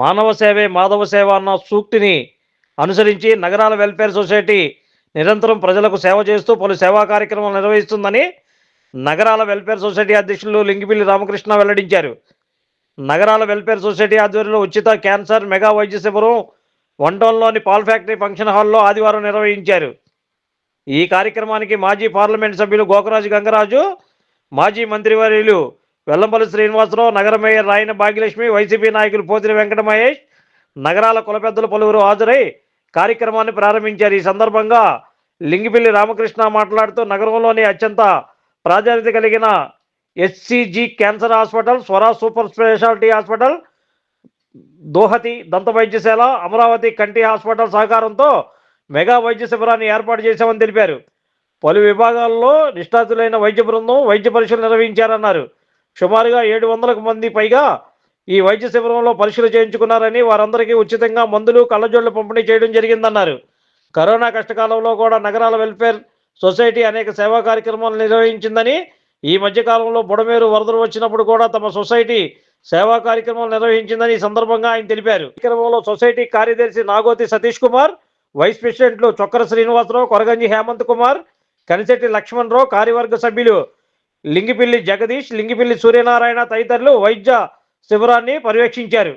మానవ సేవే మాధవ సేవ అన్న సూక్తిని అనుసరించి నగరాల వెల్ఫేర్ సొసైటీ నిరంతరం ప్రజలకు సేవ చేస్తూ పలు సేవా కార్యక్రమాలు నిర్వహిస్తుందని నగరాల వెల్ఫేర్ సొసైటీ అధ్యక్షులు లింగిపిల్లి రామకృష్ణ వెల్లడించారు. నగరాల వెల్ఫేర్ సొసైటీ ఆధ్వర్యంలో ఉచిత క్యాన్సర్ మెగా వైద్య శిబిరం వంటోన్లోని పాల్ ఫ్యాక్టరీ ఫంక్షన్ హాల్లో ఆదివారం నిర్వహించారు. ఈ కార్యక్రమానికి మాజీ పార్లమెంట్ సభ్యులు గోకరాజు గంగరాజు, మాజీ మంత్రివర్యులు వెల్లంపల్లి శ్రీనివాసరావు, నగర మేయర్ రాయన భాగ్యలక్ష్మి, వైసీపీ నాయకులు పోతిరి వెంకట మహేష్, నగరాల కులపెద్దలు పలువురు హాజరై కార్యక్రమాన్ని ప్రారంభించారు. ఈ సందర్భంగా లింగిపిల్లి రామకృష్ణ మాట్లాడుతూ నగరంలోని అత్యంత ప్రాధాన్యత కలిగిన SCG cancer hospital, Swara super speciality hospital, దోహతి దంత వైద్యశాల, అమరావతి కంటి హాస్పిటల్ సహకారంతో మెగా వైద్య శిబిరాన్ని ఏర్పాటు చేశామని తెలిపారు. పలు విభాగాల్లో నిష్ణాతులైన వైద్య బృందం వైద్య పరీక్షలు నిర్వహించారన్నారు. సుమారుగా 700 మంది పైగా ఈ వైద్య శిబిరంలో పరీక్షలు చేయించుకున్నారని, వారందరికీ ఉచితంగా మందులు, కళ్ళజోళ్లు పంపిణీ చేయడం జరిగిందన్నారు. కరోనా కష్టకాలంలో కూడా నగరాల వెల్ఫేర్ సొసైటీ అనేక సేవా కార్యక్రమాలు నిర్వహించిందని, ఈ మధ్యకాలంలో బుడమేరు వరదలు వచ్చినప్పుడు కూడా తమ సొసైటీ సేవా కార్యక్రమాలు నిర్వహించిందని ఈ సందర్భంగా ఆయన తెలిపారు. కార్యక్రమంలో సొసైటీ కార్యదర్శి నాగోతి సతీష్ కుమార్, వైస్ ప్రెసిడెంట్లు చొక్కర శ్రీనివాసరావు, కొరగంజి హేమంత్ కుమార్, కనిశెట్టి లక్ష్మణరావు, కార్యవర్గ సభ్యులు లింగిపిల్లి జగదీష్, లింగిపిల్లి సూర్యనారాయణ తదితరులు వైద్య శిబిరాన్ని పర్యవేక్షించారు.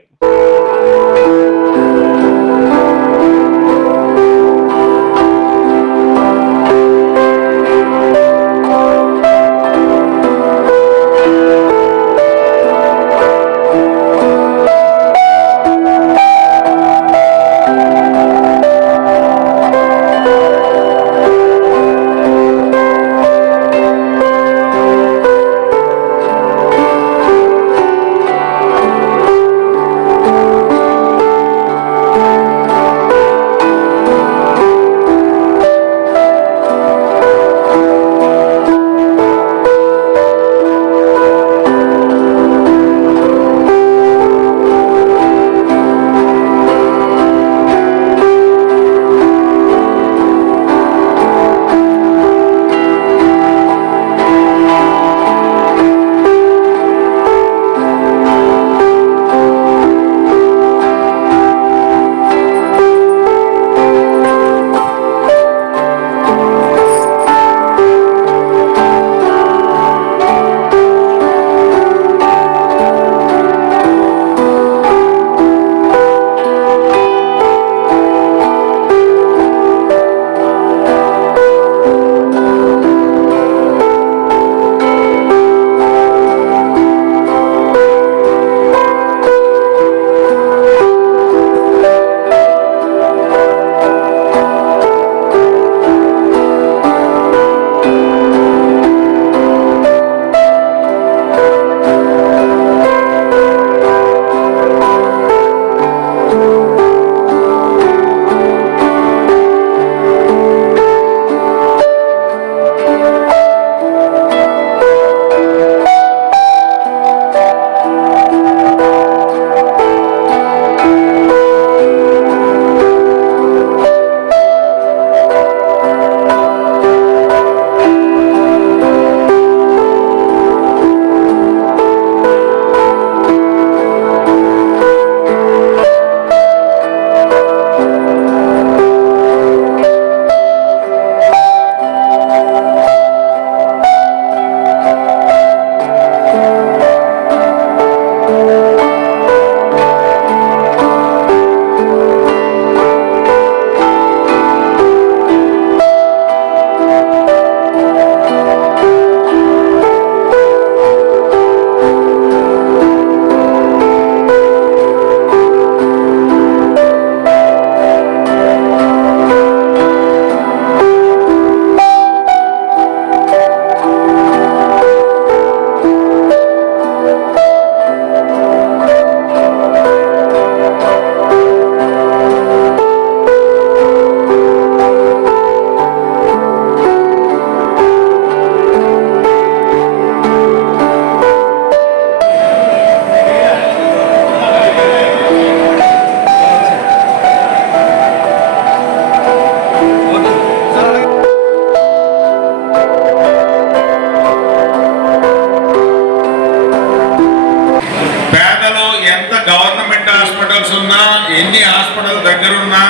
ఉన్నా, ఎన్ని హాస్పిటల్ దగ్గరున్నా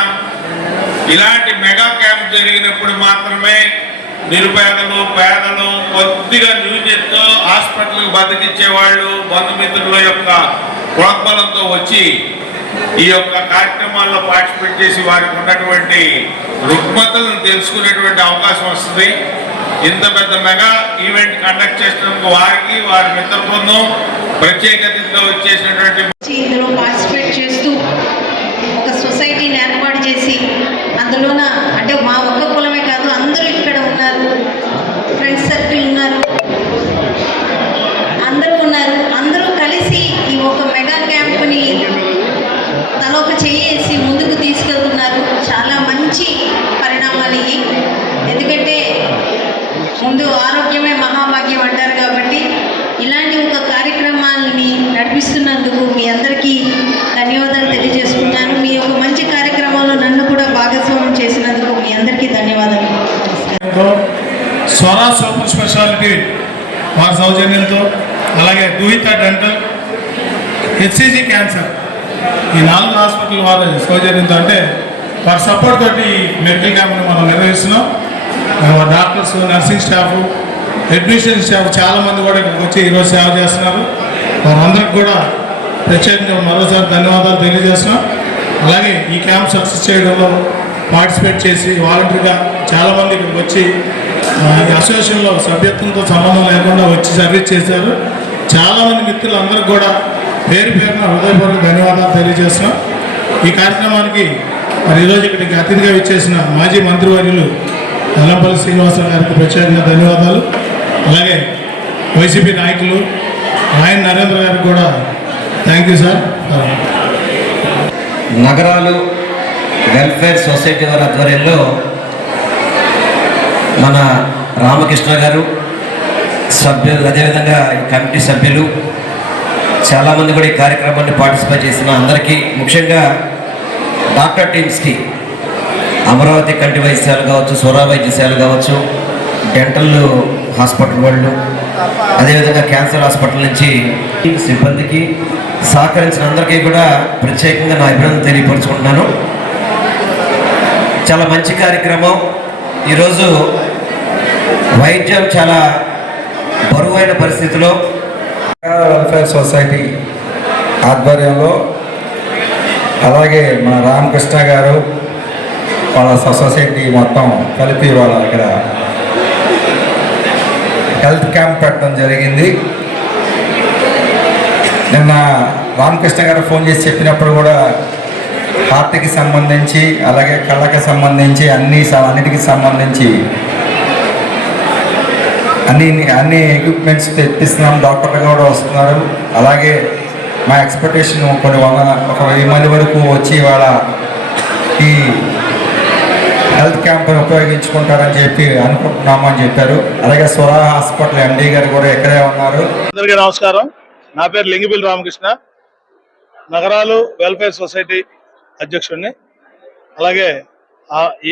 ఇలాంటి మెగా క్యాంప్ జరిగినప్పుడు మాత్రమే నిరుపేదలు, పేదలు కొద్దిగా న్యూజెత్తో హాస్పిటల్కి బతికిచ్చే వాళ్ళు బంధుమిత్రుల యొక్క ప్రోద్బలంతో వచ్చి ఈ యొక్క కార్యక్రమాల్లో పార్టిసిపేట్ చేసి వారికి ఉన్నటువంటి రుగ్మతలను తెలుసుకునేటువంటి అవకాశం వస్తుంది. ఇంత పెద్ద మెగా ఈవెంట్ కండక్ట్ చేసినందుకు వారికి, వారి మిత్ర బృందం, ప్రత్యేక అతిథిగా వచ్చేసినటువంటి ఇందులో పార్టిసిపేట్ చేస్తూ ఒక సొసైటీని ఏర్పాటు చేసి అందులోన అంటే మా ఒక్క కులమే కాదు, అందరూ ఇక్కడ ఉన్నారు, ఫ్రెండ్స్ సర్కిల్ ఉన్నారు, అందరూ కలిసి ఈ ఒక మెగా క్యాంప్ని తలొక చేసి ముందుకు తీసుకెళ్తున్నారు. చాలా మంచి పరిణామాలు ఇవి. ఎందుకంటే ముందు ఆరోగ్యమే మహాభాగ్యం అంటారు కాబట్టి ఇలాంటి ఒక కార్యక్రమాలని నడిపిస్తున్నందుకు మీ అందరికీ ధన్యవాదాలు తెలియజేసుకున్నాను. మీ యొక్క మంచి కార్యక్రమంలో నన్ను కూడా భాగస్వామ్యం చేసినందుకు మీ అందరికీ ధన్యవాదాలు. స్వరా సూపర్ స్పెషాలిటీ వారి సౌజన్యంతో, అలాగే దుహిత డెంటల్, హెచ్సిజి క్యాన్సర్, ఈ 4 హాస్పిటల్ వారి సౌజన్యంతో అంటే వారి సపోర్ట్ తోటి మెడికల్ క్యాంప్ని మనం నిర్వహిస్తున్నాం. Doctors, nursing staff, administration staff చాలామంది కూడా ఇక్కడికి వచ్చి ఈరోజు సేవ చేస్తున్నారు. వారందరికీ కూడా ప్రత్యేకంగా మరోసారి ధన్యవాదాలు తెలియజేస్తున్నాం. అలాగే ఈ క్యాంప్ సక్సెస్ చేయడంలో పార్టిసిపేట్ చేసి వాలంటీర్గా చాలామంది ఇక్కడికి వచ్చి ఈ అసోసియేషన్లో సభ్యత్వంతో సంబంధం లేకుండా వచ్చి సర్వీస్ చేశారు. చాలామంది మిత్రులందరికీ కూడా పేరు పేరున హృదయపూర్వక ధన్యవాదాలు తెలియజేస్తున్నాం. ఈ కార్యక్రమానికి మరి ఈరోజు ఇక్కడికి అతిథిగా ఇచ్చేసిన మాజీ మంత్రివర్యులు వెల్లంపల్లి శ్రీనివాసరావు గారికి ప్రత్యేకంగా ధన్యవాదాలు. అలాగే వైసీపీ నాయకులు ఆయన నరేంద్ర గారికి కూడా థ్యాంక్ యూ సార్. నగరాలు వెల్ఫేర్ సొసైటీ వారి ఆధ్వర్యంలో మన రామకృష్ణ గారు, సభ్యులు, అదేవిధంగా కమిటీ సభ్యులు చాలామంది కూడా ఈ కార్యక్రమాన్ని పార్టిసిపేట్ చేసిన అందరికీ, ముఖ్యంగా డాక్టర్ టీమ్స్కి, అమరావతి కంటి వైద్యశాల కావచ్చు, సూరా వైద్యశాల కావచ్చు, డెంటల్ హాస్పిటల్ వాళ్ళు, అదేవిధంగా క్యాన్సర్ హాస్పిటల్ నుంచి సిబ్బందికి సహకరించిన అందరికీ కూడా ప్రత్యేకంగా నా అభినందన తెలియపరుచుకుంటున్నాను. చాలా మంచి కార్యక్రమం. ఈరోజు వైద్యం చాలా బరువైన పరిస్థితిలో వెల్ఫేర్ సొసైటీ ఆధ్వర్యంలో, అలాగే మన రామకృష్ణ గారు వాళ్ళ సొసైటీ మొత్తం కలిపి వాళ్ళ ఇక్కడ హెల్త్ క్యాంప్ పెట్టడం జరిగింది. నిన్న రామకృష్ణ గారు ఫోన్ చేసి చెప్పినప్పుడు కూడా హార్ట్కి సంబంధించి, అలాగే కళ్ళకి సంబంధించి అన్నిటికి సంబంధించి అన్ని ఎక్విప్మెంట్స్ తెప్పిస్తున్నాం. డాక్టర్లు కూడా వస్తున్నారు. అలాగే మా ఎక్స్పెక్టేషన్ ఒక 1000 మంది వరకు వచ్చి వాళ్ళ ఈ హెల్త్ క్యాంప్ని ఉపయోగించుకుంటారని చెప్పి అనుకుంటున్నాము అని చెప్పారు. అలాగే స్వరా హాస్పిటల్ ఎండీ గారు కూడా ఇక్కడే ఉన్నారు. అందరికీ నమస్కారం. నా పేరు లింగిబిల్ రామకృష్ణ, నగరాలు వెల్ఫేర్ సొసైటీ అధ్యక్షుడిని. అలాగే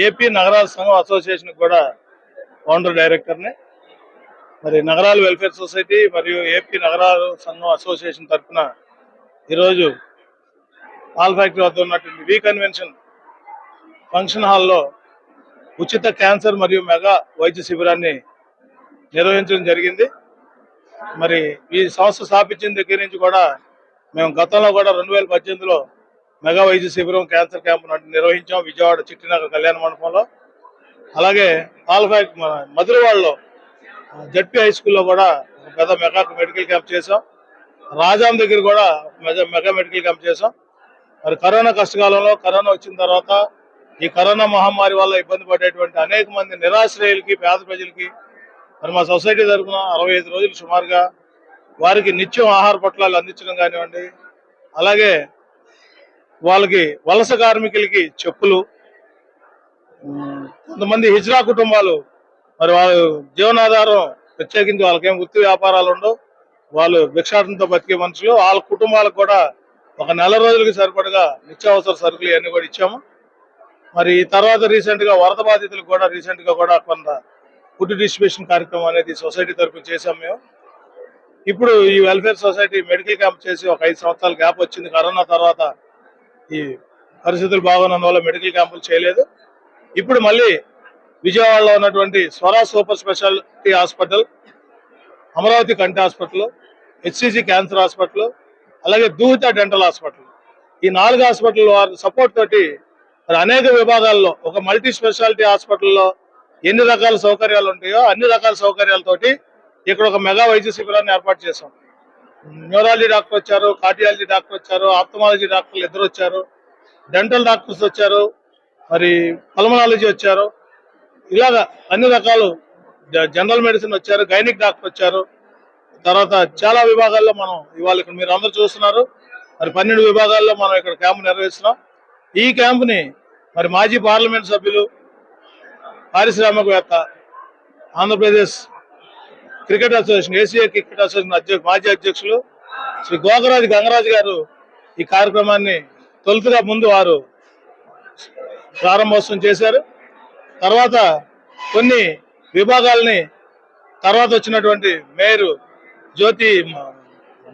ఏపీ నగరాల సంఘం అసోసియేషన్ కూడా ఫౌండర్ డైరెక్టర్ని. మరి నగరాలు వెల్ఫేర్ సొసైటీ మరియు ఏపీ నగరాల సంఘం అసోసియేషన్ తరఫున ఈరోజు పాల్ ఫ్యాక్టరీ వద్ద ఉన్నటువంటి రీకన్వెన్షన్ ఫంక్షన్ హాల్లో ఉచిత క్యాన్సర్ మరియు మెగా వైద్య శిబిరాన్ని నిర్వహించడం జరిగింది. మరి ఈ సంస్థ స్థాపించిన దగ్గర నుంచి కూడా మేము గతంలో కూడా 2018లో మెగా వైద్య శిబిరం, క్యాన్సర్ క్యాంపు నిర్వహించాం విజయవాడ చిట్టినగర్ కళ్యాణ మండపంలో. అలాగే పాల్ ఫ్యాక్టరీ మధురవాడలో జడ్పీ హై స్కూల్లో కూడా పెద్ద మెగా మెడికల్ క్యాంప్ చేసాం. రాజాం దగ్గర కూడా మెగా మెడికల్ క్యాంప్ చేసాం. మరి కరోనా కష్టకాలంలో, కరోనా వచ్చిన తర్వాత ఈ కరోనా మహమ్మారి వల్ల ఇబ్బంది పడేటువంటి అనేక మంది నిరాశ్రయులకి, పేద ప్రజలకి మరి మా సొసైటీ తరఫున 65 రోజులు సుమారుగా వారికి నిత్యం ఆహార పొట్లాలు అందించడం కానివ్వండి, అలాగే వాళ్ళకి వలస కార్మికులకి చెప్పులు, కొంతమంది హిజ్రా కుటుంబాలు మరి వాళ్ళ జీవనాధారం ప్రత్యేకించి వాళ్ళకేం వృత్తి వ్యాపారాలు ఉండవు, వాళ్ళు భిక్షాటంతో బతికే మనుషులు, వాళ్ళ కుటుంబాలకు కూడా ఒక నెల రోజులకి సరిపడగా నిత్యావసర సరుకులు ఇవన్నీ కూడా ఇచ్చాము. మరి తర్వాత రీసెంట్గా వరద బాధితులకు కూడా రీసెంట్గా కొంత ఫుడ్ డిస్ట్రిబ్యూషన్ కార్యక్రమం అనేది సొసైటీ తరఫున చేసాం మేము. ఇప్పుడు ఈ వెల్ఫేర్ సొసైటీ మెడికల్ క్యాంప్ చేసి ఒక 5 సంవత్సరాల గ్యాప్ వచ్చింది. కరోనా తర్వాత ఈ పరిస్థితులు బాగున్నందువల్ల మెడికల్ క్యాంపులు చేయలేదు. ఇప్పుడు మళ్ళీ విజయవాడలో ఉన్నటువంటి Swara super speciality hospital, Amaravati కంటి హాస్పిటల్, హెచ్సిజి క్యాన్సర్ హాస్పిటల్, అలాగే దూహిత డెంటల్ హాస్పిటల్, ఈ 4 హాస్పిటల్ వారి సపోర్ట్ తోటి మరి అనేక విభాగాల్లో ఒక మల్టీ స్పెషాలిటీ హాస్పిటల్లో ఎన్ని రకాల సౌకర్యాలు ఉంటాయో అన్ని రకాల సౌకర్యాలతోటి ఇక్కడ ఒక మెగా వైద్య శిబిరాన్ని ఏర్పాటు చేశాం. న్యూరాలజీ డాక్టర్ వచ్చారు, కార్డియాలజీ డాక్టర్ వచ్చారు, ఆప్థమాలజీ డాక్టర్లు 2 వచ్చారు, డెంటల్ డాక్టర్స్ వచ్చారు, మరి పల్మనాలజీ వచ్చారు, ఇలాగా అన్ని రకాలు జనరల్ మెడిసిన్ వచ్చారు, గైనిక్ డాక్టర్ వచ్చారు. తర్వాత చాలా విభాగాల్లో మనం ఇవాళ ఇక్కడ మీరు అందరూ చూస్తున్నారు. మరి 12 విభాగాల్లో మనం ఇక్కడ క్యాంపు నిర్వహిస్తున్నాం. ఈ క్యాంపుని మరి మాజీ పార్లమెంట్ సభ్యులు, పారిశ్రామికవేత్త, Andhra Pradesh cricket association, ACA cricket association మాజీ అధ్యక్షులు శ్రీ గోకరాజు గంగరాజు గారు ఈ కార్యక్రమాన్ని తొలుతగా ముందు వారు ప్రారంభోత్సవం చేశారు. తర్వాత కొన్ని విభాగాల్ని తర్వాత వచ్చినటువంటి మేయర్ జ్యోతి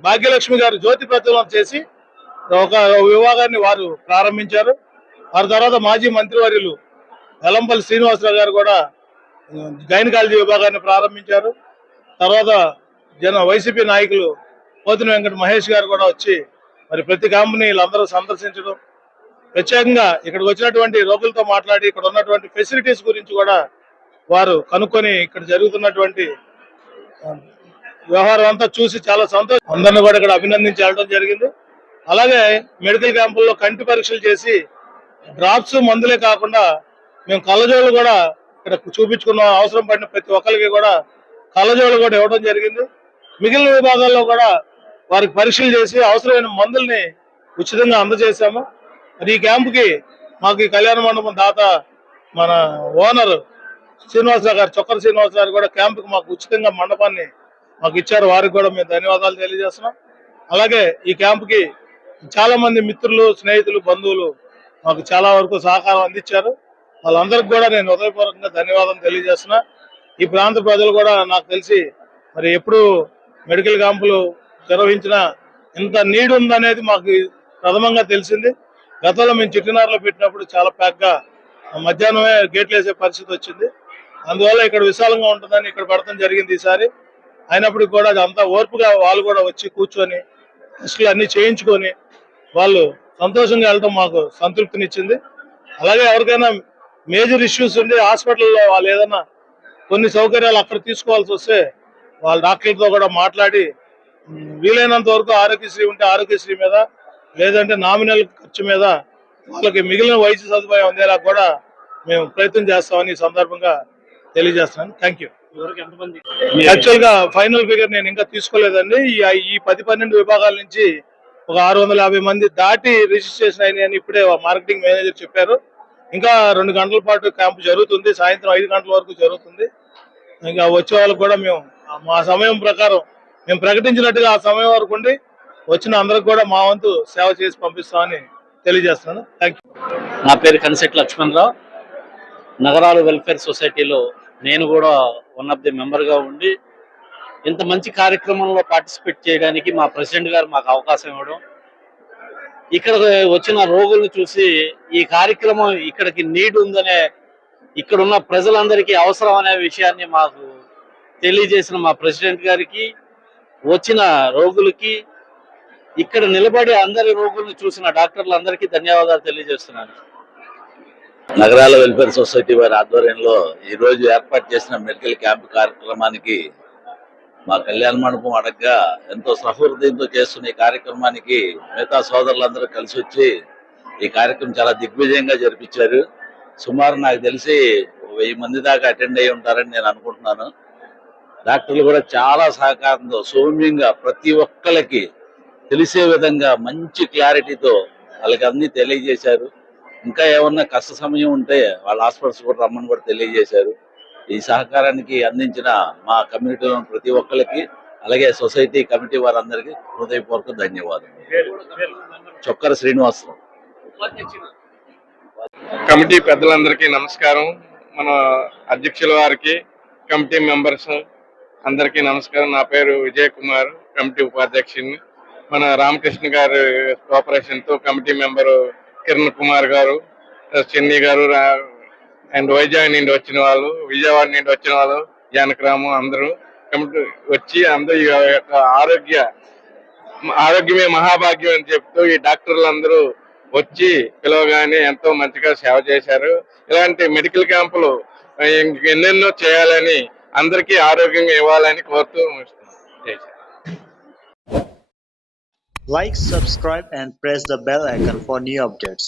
భాగ్యలక్ష్మి గారు జ్యోతి ప్రజ్వలన చేసి ఒక విభాగాన్ని వారు ప్రారంభించారు. వారి తర్వాత మాజీ మంత్రివర్యులు వెల్లంపల్లి శ్రీనివాసరావు గారు కూడా గైనకాలజీ విభాగాన్ని ప్రారంభించారు. తర్వాత వైసీపీ నాయకులు పోతిన వెంకట మహేష్ గారు కూడా వచ్చి మరి ప్రతి క్యాంపుని వీళ్ళందరూ సందర్శించడం, ప్రత్యేకంగా ఇక్కడికి వచ్చినటువంటి రోగులతో మాట్లాడి ఇక్కడ ఉన్నటువంటి ఫెసిలిటీస్ గురించి కూడా వారు కనుక్కొని ఇక్కడ జరుగుతున్నటువంటి వ్యవహారం అంతా చూసి చాలా సంతోషం, అందరిని కూడా ఇక్కడ అభినందించి వెళ్ళడం జరిగింది. అలాగే మెడికల్ క్యాంపుల్లో కంటి పరీక్షలు చేసి డ్రాప్స్ మందులే కాకుండా మేము కళ్ళజోళ్ళు కూడా ఇక్కడ చూపించుకున్న అవసరం పడిన ప్రతి ఒక్కరికి కూడా కళ్ళజోళ్ళు కూడా ఇవ్వడం జరిగింది. మిగిలిన విభాగాల్లో కూడా వారికి పరీక్షలు చేసి అవసరమైన మందుల్ని ఉచితంగా అందజేశాము. మరి ఈ క్యాంపుకి మాకు ఈ కళ్యాణ మండపం దాత మన ఓనర్ శ్రీనివాసరావు గారు, చొక్కర శ్రీనివాసరావు గారు కూడా క్యాంపుకి మాకు ఉచితంగా మండపాన్ని మాకు ఇచ్చారు. వారికి కూడా మేము ధన్యవాదాలు తెలియజేస్తున్నాం. అలాగే ఈ క్యాంపుకి చాలా మంది మిత్రులు, స్నేహితులు, బంధువులు మాకు చాలా వరకు సహకారం అందించారు. వాళ్ళందరికీ కూడా నేను హృదయపూర్వకంగా ధన్యవాదాలు తెలియజేస్తున్నా. ఈ ప్రాంత ప్రజలు కూడా నాకు తెలిసి మరి ఎప్పుడు మెడికల్ క్యాంపులు నిర్వహించినా ఇంత నీడ్ ఉందనేది మాకు ప్రథమంగా తెలిసింది. గతంలో మేము చిట్టినారులో పెట్టినప్పుడు చాలా ప్యాక్గా మధ్యాహ్నమే గేట్లు వేసే పరిస్థితి వచ్చింది. అందువల్ల ఇక్కడ విశాలంగా ఉంటుందని ఇక్కడ పెడతాం జరిగింది ఈసారి. అయినప్పటికీ కూడా అంతా ఓర్పుగా వాళ్ళు కూడా వచ్చి కూర్చొని టెస్టులు అన్ని చేయించుకొని వాళ్ళు సంతోషంగా వెళ్ళడం మాకు సంతృప్తినిచ్చింది. అలాగే ఎవరికైనా మేజర్ ఇష్యూస్ ఉండి హాస్పిటల్లో వాళ్ళు ఏదైనా కొన్ని సౌకర్యాలు అక్కడ తీసుకోవాల్సి వస్తే వాళ్ళ డాక్టర్లతో కూడా మాట్లాడి వీలైనంత వరకు ఆరోగ్యశ్రీ ఉంటే ఆరోగ్యశ్రీ మీద, లేదంటే నామినల్ ఖర్చు మీద వాళ్ళకి మిగిలిన వైద్య సదుపాయం అందేలా కూడా మేము ప్రయత్నం చేస్తామని ఈ సందర్భంగా తెలియజేస్తున్నాను. Thank you. యాక్చువల్ గా ఫైనల్ ఫిగర్ నేను ఇంకా తీసుకోలేదండి. ఈ 10-12 విభాగాల నుంచి ఒక 650 మంది దాటి రిజిస్ట్రేషన్ అయినాయని ఇప్పుడే మార్కెటింగ్ మేనేజర్ చెప్పారు. ఇంకా 2 గంటల పాటు క్యాంపు జరుగుతుంది. సాయంత్రం 5 గంటల వరకు జరుగుతుంది. ఇంకా వచ్చే వాళ్ళకు కూడా మేము మా సమయం ప్రకారం మేము ప్రకటించినట్టుగా ఆ సమయం వరకు ఉండి వచ్చిన అందరికి కూడా మా వంతు సేవ చేసి పంపిస్తామని తెలియజేస్తున్నాను. Thank you. నా పేరు కనిశెట్టి లక్ష్మణరావు. నగరాల వెల్ఫేర్ సొసైటీలో నేను కూడా వన్ ఆఫ్ ది మెంబర్గా ఉండి ఇంత మంచి కార్యక్రమంలో పార్టిసిపేట్ చేయడానికి మా ప్రెసిడెంట్ గారు మాకు అవకాశం ఇవ్వడం, ఇక్కడ వచ్చిన రోగులను చూసి ఈ కార్యక్రమం ఇక్కడికి నీడ్ ఉందనే, ఇక్కడున్న ప్రజలందరికీ అవసరం అనే విషయాన్ని మాకు తెలియజేసిన మా ప్రెసిడెంట్ గారికి, వచ్చిన రోగులకి, ఇక్కడ నిలబడి అందరి రోగులను చూసిన డాక్టర్లందరికీ ధన్యవాదాలు తెలియజేస్తున్నాను. నగరాల వెల్ఫేర్ సొసైటీ వారి ఆధ్వర్యంలో ఈ రోజు ఏర్పాటు చేసిన మెడికల్ క్యాంప్ కార్యక్రమానికి మా కళ్యాణ మండపం అడగ్గా ఎంతో సహృదయంతో చేస్తున్న ఈ కార్యక్రమానికి మిగతా సోదరులందరూ కలిసి వచ్చి ఈ కార్యక్రమం చాలా దిగ్విజయంగా జరిపించారు. సుమారు నాకు తెలిసి 1000 మంది దాకా అటెండ్ అయ్యి ఉంటారని నేను అనుకుంటున్నాను. డాక్టర్లు కూడా చాలా సహకారంతో సౌమ్యంగా ప్రతి ఒక్కరికి తెలిసే విధంగా మంచి క్లారిటీతో వాళ్ళకి అన్ని తెలియజేశారు. ఇంకా ఏమన్నా కష్ట సమయం ఉంటే వాళ్ళ హాస్పిటల్స్ కూడా రమ్మని కూడా తెలియజేశారు. ఈ సహకారానికి అందించిన మా కమ్యూనిటీలో ప్రతి ఒక్కరికి, అలాగే సొసైటీ కమిటీ వారందరికీ హృదయపూర్వక ధన్యవాదాలు. చొక్కర శ్రీనివాసరావు. కమిటీ పెద్దలందరికీ నమస్కారం. మన అధ్యక్షుల వారికి, కమిటీ మెంబర్స్ అందరికీ నమస్కారం. నా పేరు విజయ్ కుమార్, కమిటీ ఉపాధ్యక్షుడిని. మన రామకృష్ణ గారి కోఆపరేషన్ తో కమిటీ మెంబరు కిరణ్ కుమార్ గారు, చెన్నీ గారు, అండ్ వైజాగ్ నుండి వచ్చిన వాళ్ళు, విజయవాడ నుండి వచ్చిన వాళ్ళు, జానకరాము అందరూ వచ్చి అందరూ ఈ యొక్క ఆరోగ్యమే మహాభాగ్యం అని చెప్తూ ఈ డాక్టర్లు అందరూ వచ్చి పిలవగానే ఎంతో మంచిగా సేవ చేశారు. ఇలాంటి మెడికల్ క్యాంపులు ఎన్నెన్నో చేయాలని, అందరికీ ఆరోగ్యంగా ఇవ్వాలని కోరుతూ Like, subscribe and press the bell icon for new updates.